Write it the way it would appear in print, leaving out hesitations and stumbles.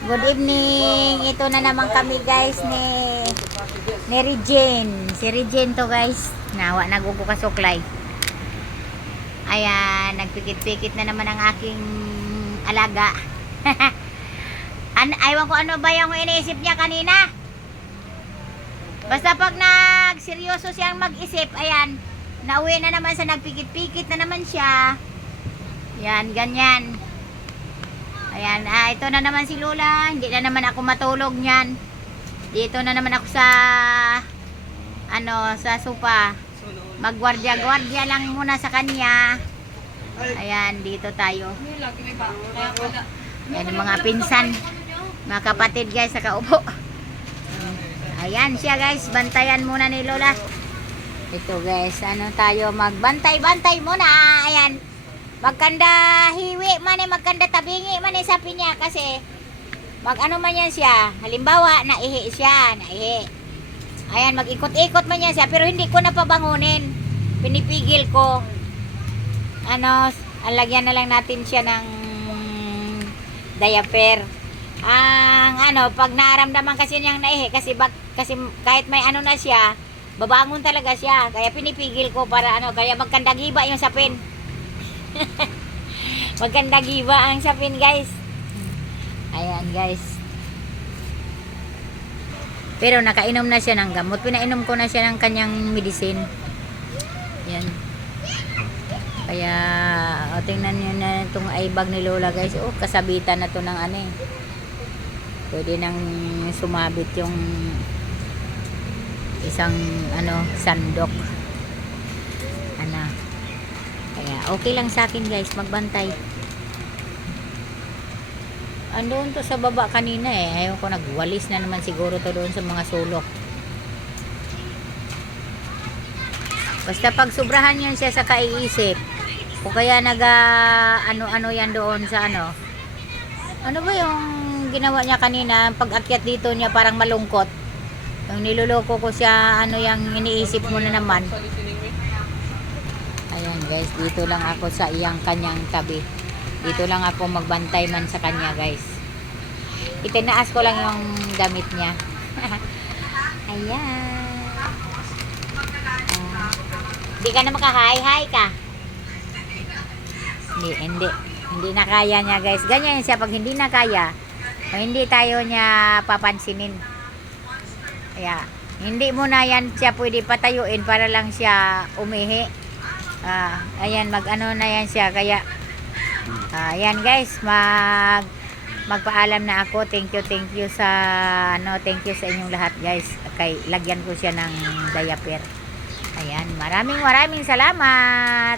Good evening. Ito na naman kami guys ni Regine. Si Regine to guys. Nawa nagugukasuklay. Ayan, nagpikit-pikit na naman ang aking alaga. Aywan ko ano ba yung iniisip niya kanina. Basta pag nagseryoso siyang mag-isip, ayan, nauwi na naman sa nagpikit-pikit na naman siya. Yan, ganyan. Ayan, ito na naman si Lola. Hindi na naman ako matulog niyan. Dito na naman ako sa sa sopa. Magwardya-gwardya lang muna sa kanya. Ayan, dito tayo. Ayan ang mga pinsan, mga kapatid guys, sa kaupo. Ayan siya guys, bantayan muna ni Lola. Ito guys, tayo magbantay-bantay muna. Ayan. Magkanda hiwi man magkanda tabingi man sabi niya kasi mag-ano man yan siya. Halimbawa, naihi siya, naihi. Ayan, mag-ikot-ikot man yan siya pero hindi ko napabangunin. Pinipigil ko. Alagyan na lang natin siya ng diaper. Pag naramdaman kasi niyang naihi kasi kahit may na siya, babangon talaga siya. Kaya pinipigil ko para kaya magkandagiba yung sapin. Maganda giba ang sapin guys. Ayan guys. Pero nakainom na siya ng gamot. Pinainom ko na siya ng kanyang medicine. Yan. Kaya tingnan nyo na itong eyebag ni Lola guys. Kasabitan na to ng pwede nang sumabit yung isang sandok. Kaya okay lang sa akin guys, magbantay. Andun to sa baba kanina ayaw ko, nagwalis na naman siguro to doon sa mga sulok. Basta pag sobrahan yun siya sa kaiisip o kaya ano yan doon sa ano ba yung ginawa niya kanina, pag akyat dito niya parang malungkot, yung niloloko ko siya, yung iniisip mo na naman. Ayan guys, dito lang ako sa kanyang tabi. Dito lang ako magbantay man sa kanya guys. Itinaas ko lang yung damit niya. Ayan. Hindi ka na makahay-hay ka. Hindi na kaya niya guys. Ganyan siya pag hindi na kaya. Hindi tayo niya papansinin. Kaya hindi mo na yan siya pwede patayuin para lang siya umihi. Ayan, na yan siya. Kaya ayan guys, magpaalam na ako. Thank you sa thank you sa inyong lahat guys. Lagyan ko siya ng diaper. Ayan, maraming salamat.